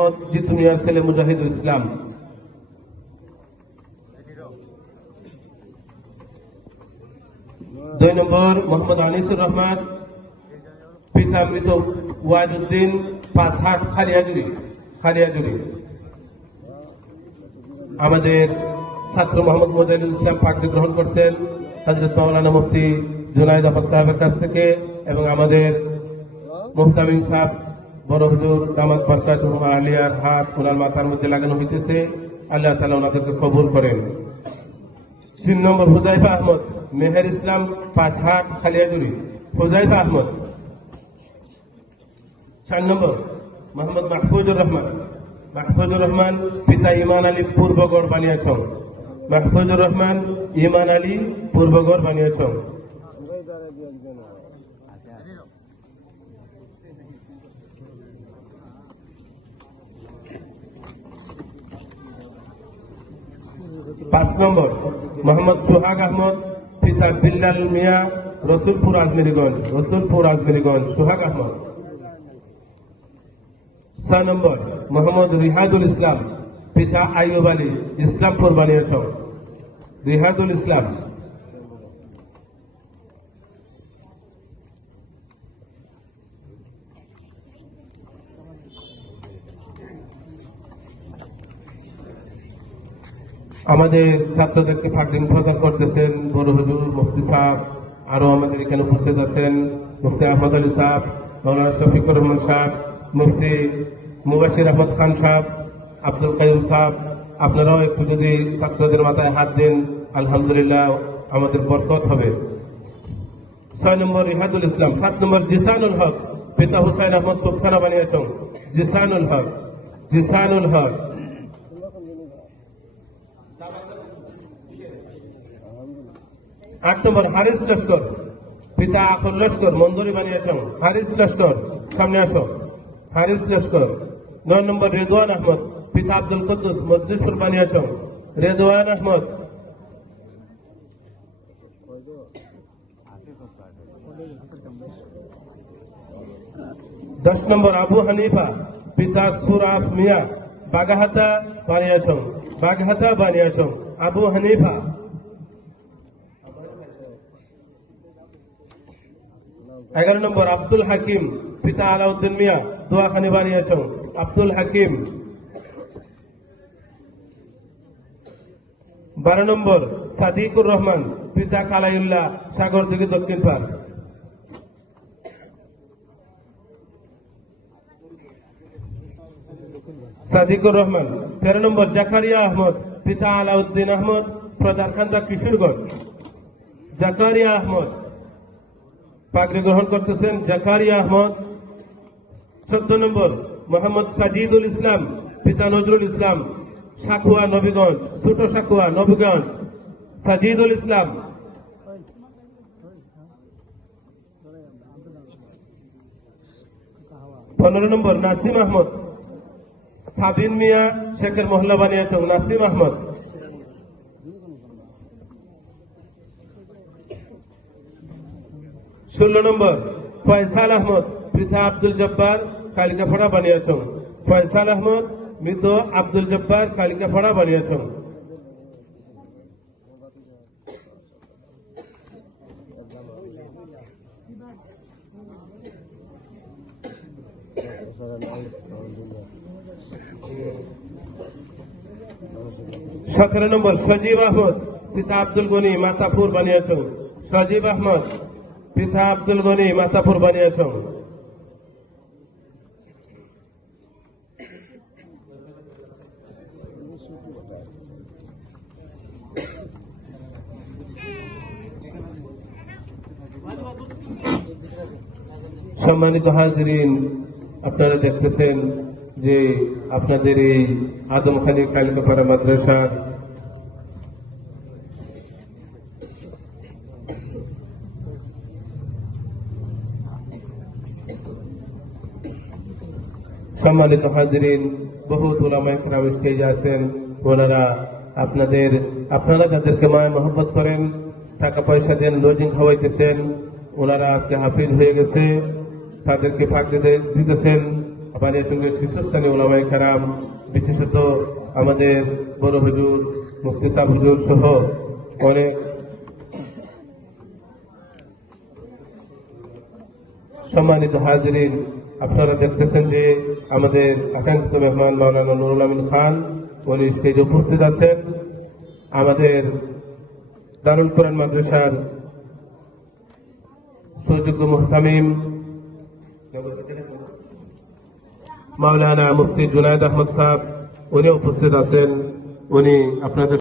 মোহাম্মদ জিতু মিয়ার ছেলে মুজাহিদুল ইসলাম। 2 নম্বর মোহাম্মদ আনিসুর রহমান, পিতা মৃত ওয়াজউদ্দিন, পাঁচহাট খালিয়াজুরি। আমাদের ছাত্র মোহাম্মদ মোজাহিদুল ইসলাম পাগড়ি গ্রহণ করছেন হযরত মাওলানা মুফতি জুনায়েদ আহমদ সাহেবের কাছ থেকে, এবং আমাদের মুহতামিম সাহেব বড় হুজুর দামাত বরকাতুহুম আলিয়ার হাত ওনার মাথার মধ্যে লাগানো হইতেছে। আল্লাহ তাআলা ওনাদেরকে কবুল করেন। 3 নম্বর হুজাইফা আহমদ, মেহের ইসলাম, পাঁচহাট খালিয়াজুরি। হুজাইফা আহমদ। 4 নম্বর মোহাম্মদ মাহফুজুর রহমান, পিতা ইমান আলী, পূর্বগড় বানিয়াছং। মাহফুজুর রহমান, ইমান আলী, পূর্বগড় বানিয়াছং। 5 নম্বর মোহাম্মদ সোহাগ আহমদ, পিতা বিল্লাল মিয়া, রসুলপুর আজমেরীগঞ্জ। সোহাগ আহমদ। 6 নম্বর মোহাম্মদ রিহাদুল ইসলাম, পিতা আইয়ুব আলী, ইসলামপুর বানিয়াছং। রিহাদুল ইসলাম। আমাদের ছাত্রদেরকে ফাঁকদিন প্রদান করতেছেন বড় হুজুর মুফতি সাহেব, আরো আমাদের এখানে উপস্থিত আছেন মুফতি আহমদ আলী সাহেব, মাওলানা শফিকুর রহমান সাহেব, মুফতি মুবাশির আহমদ খান সাহেব, আব্দুল কাইয়ুম সাহেব। আপনারাও একটু যদি ছাত্রদের মাথায় হাত দেন, আলহামদুলিল্লাহ আমাদের বরকত হবে। 6 নম্বর রিহাদুল ইসলাম। 7 নম্বর জিসানুল হক, পিতা হুসাইন আহমদ, তোপখানা বানিয়াছং। জিসানুল হক। 8 নম্বর হারিস লস্কর, পিতা আখর লস্কর, মন্দরি বানিয়াছং। হারিস লস্কর, সামনে আসো। হারিস লস্কর। 9 নম্বর রেদওয়ান আহমদ, পিতা আব্দুল কুদ্দুস, মসজিদপুর বানিয়াছং। রেদওয়ান আহমদ। 10 নম্বর আবু হানিফা, পিতা সুরাফ মিয়া, বাগাহাতা বানিয়াছং। আবু হানিফা। 11 নম্বর আব্দুল হাকিম, পিতা আলাউদ্দিন মিয়া, দোয়াখানি বানিয়াছং। আব্দুল হাকিম। 12 নম্বর সাদিকুর রহমান, পিতা কালাইউল্লাহ, সাগরদিঘি দক্ষিণ পাড়। সাদিকুর রহমান। 13 নম্বর জাকারিয়া আহমদ, পিতা আলাউদ্দিন আহমদ, প্রধানখান্দা, কিশোরগঞ্জ। জাকারিয়া আহমদ পাগড়ি গ্রহণ করতেছেন জাকারিয়া আহমদ। 14 নম্বর মোহাম্মদ সাজিদুল ইসলাম, পিতা নজরুল ইসলাম, সাকুয়া নবীগঞ্জ, ছোট সাকুয়া নবীগঞ্জ। সাজিদুল ইসলাম। 15 নম্বর নাসিম আহমদ, সাবিন মিয়া, শেখের মহল্লা বানিয়াছং। নাসিম আহমদ। 16 নম্বর ফয়সাল আহমদ, পিতা আব্দুল জব্বার, কালিকাফড়া বানিয়াছং। ফয়সাল আহমদ, মৃত আব্দুল জব্বার, কালিকাফড়া বানিয়াছং। 17 নম্বর সজীব আহমদ, পিতা আব্দুল গনি, মাতাপুর বানিয়াছং। সজীব আহমদ, পিতা আব্দুল গনি, মাতাপুর বানিয়াছং। সম্মানিত হাজিরিন, আপনারা দেখতেছেন যে আপনাদের এই আদমখালী কালিকাপাড়া মাদ্রাসার সম্মানিত হাজিরিন, বহুত উলামা ইকরাম স্টেজে আছেন। ওনারা আপনারা যাদেরকে মায়া মহব্বত করেন, টাকা পয়সা দেন, লজিং খাওয়াইতেছেন, ওনারা আজকে হাফিজ হয়ে গেছে, তাদেরকে ফাঁক দিতেছেন। বানিয়াচঙ্গের শীর্ষস্থানীয় ওলামায়ে কেরাম, বিশেষত আমাদের বড় হুজুর মুফতি সাহেব হুজুর সহ অনেক সম্মানিত হাজিরিন, আপনারা দেখতেছেন যে আমাদের আকাঙ্ক্ষিত মেহমান মাওলানা নুরুল আমিন খান উনি স্টেজে উপস্থিত আছেন। আমাদের দারুল কোরআন মাদ্রাসার সুযোগ্য মুহতামিম মাওলানা মুফতি জুনায়েদ আহমদ সাহেব উনি উপস্থিত আছেন। উনি আপনাদের